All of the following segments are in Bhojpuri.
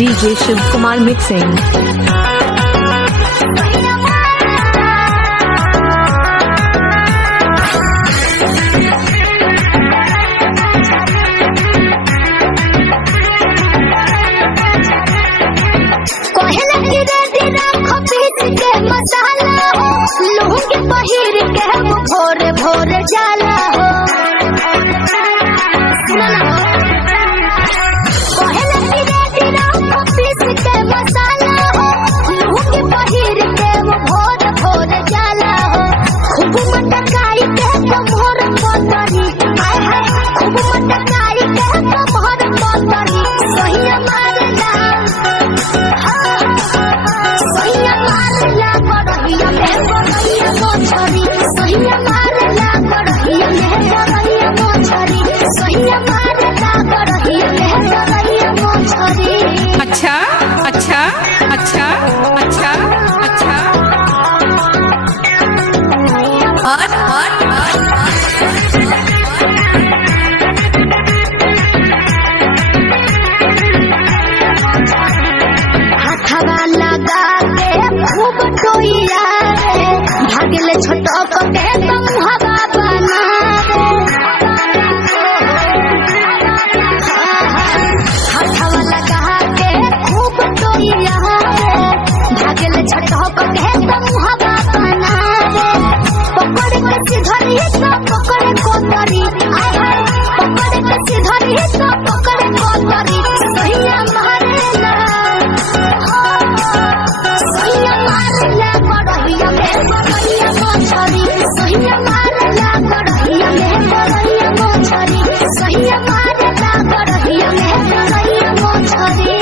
DJ Shiv Kumar mixing. भोरे भोरे जाला हो पीस के मसाला हो लूंग पहिर के वो भोरे भोरे जाला हो खूब मटकाई के मोर पतरी खूब मटकाई के मोर पतरी सहिया मारला सहिया मारला बड़िया में बड़िया मोछरी सहिया मारला बड़िया में बड़िया मोछरी सहिया मारला बड़िया में बड़िया मोछरी। अच्छा अच्छा अच्छा अच्छा अच्छा हथवा लगा के खूब टोइया भागले छोटक के हवा बना हथवा लगा के खूब टोइया भागले छोटक के हवा बना पकड़ के सिधरी तो पकड़ कोतरी पकड़ के सिधरी तो पकड़ कोतरी सहिया मारेला सहिया मारला बड़िया में बड़िया मोछरी सहिया मारला बड़िया में बड़िया मोछरी सहिया मारला बड़िया में बड़िया मोछरी।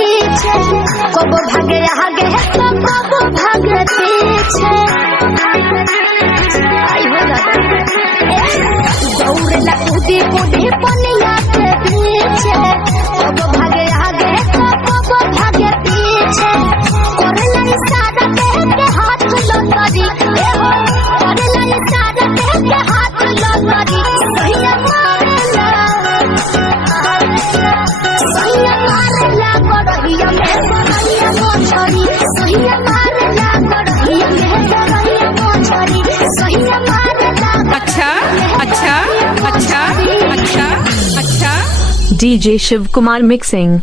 कब भागे आगे तो कब भागे पीछे दौड़ेला कूदी कूदी पनिया के पीछे कब भागे आगे तो कब भागे पीछे करेला इशारा के हाथ लतरी करेला इशारा के हाथ लतरी सहिया मारला सहिया मारला बड़िया में बड़िया मोछरी सहिया मारला बड़िया में बड़िया मोछरी सहिया मारला। अच्छा अच्छा अच्छा अच्छा अच्छा DJ Shiv Kumar mixing.